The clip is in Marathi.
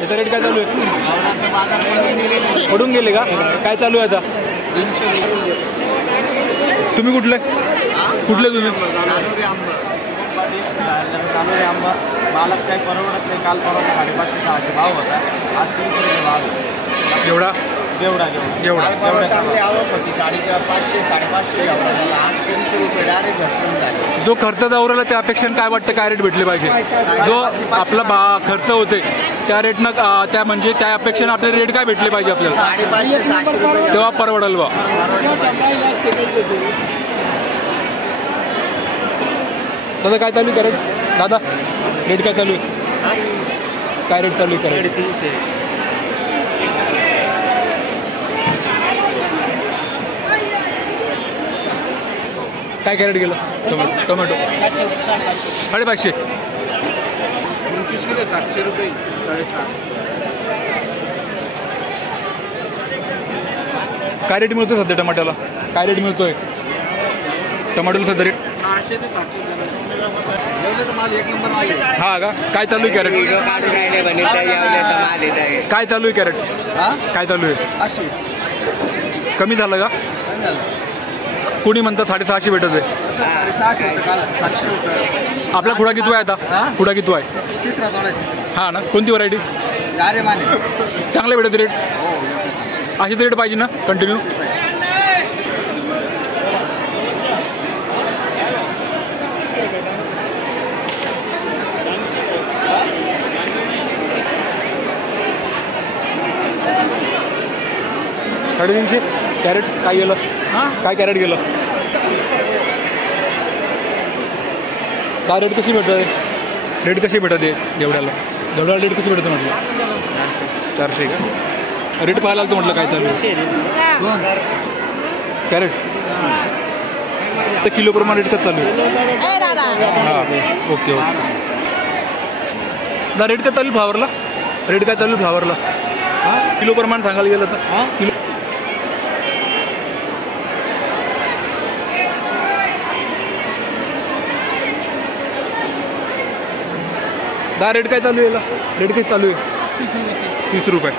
याचा रेट काय चालू आहे? पडून गेले का? काय चालू आहे आता? तुम्ही कुठले तुम्ही? तांदूळ आंबा मालक काही परवडत नाही. काल परवा 550-600 भाव होता. आज 300 भाव एवढा एवढा चांगली आवक होती. 550-550 आज 300 रुपये डायरेक्ट घसरून झाले. जो खर्च जावरला त्यापेक्षा काय वाटतं काय रेट भेटले पाहिजे? जो आपला खर्च होते त्या रेटनं त्या म्हणजे त्या अपेक्षेनं आपले रेट काय भेटले पाहिजे आपल्याला? 550-600 रुपये तेव्हा परवडेल बा. दादा काय चालू आहे करेक्ट? दादा रेट काय चालू आहे? काय रेट चालू आहे करेक्ट? 300. काय कॅरेट गेलं? टोमॅटो 550. 25 किलो 700 रुपये 7.5. काय रेट मिळतोय सध्या टमाट्याला? काय रेट मिळतोय टमाटोला सध्या रेट? 600 ते 700 माल एक नंबर माल आहे. हा का? काय चालू आहे कॅरेट? काय चालू आहे कॅरेट? काय चालू आहे? 800 कमी झालं का? कोणी म्हणतात 650 भेटत आहे. 650 होतं काल 700 होतं. आपला खुडा किती आहे आता? खुडा किती आहे? तिसरा तोडायचा. हा ना. कोणती व्हरायटी? गारे माने चांगले भेटत रेट? अशीच रेट पाहिजे ना कंटिन्यू? $350 कॅरेट. काय गेलं? काय कॅरेट गेलं? काय रेट कशी भेटत आहे? रेट कशी भेटत आहे एवढ्याला? रेट कशी भेटतं म्हटलं? 400 का? रेट पाहायला आलं म्हटलं काय चालू कॅरेट? तर किलो प्रमाणे रेट कसं चालू आहे? हां ओके. ना रेट काय चालू फ्लावरला? रेट काय चालू फ्लावरला? किलो प्रमाणे सांगायला गेलं तर किलो रेट काय चालू आहे? रेट काय चालू आहे? 30 रुपये.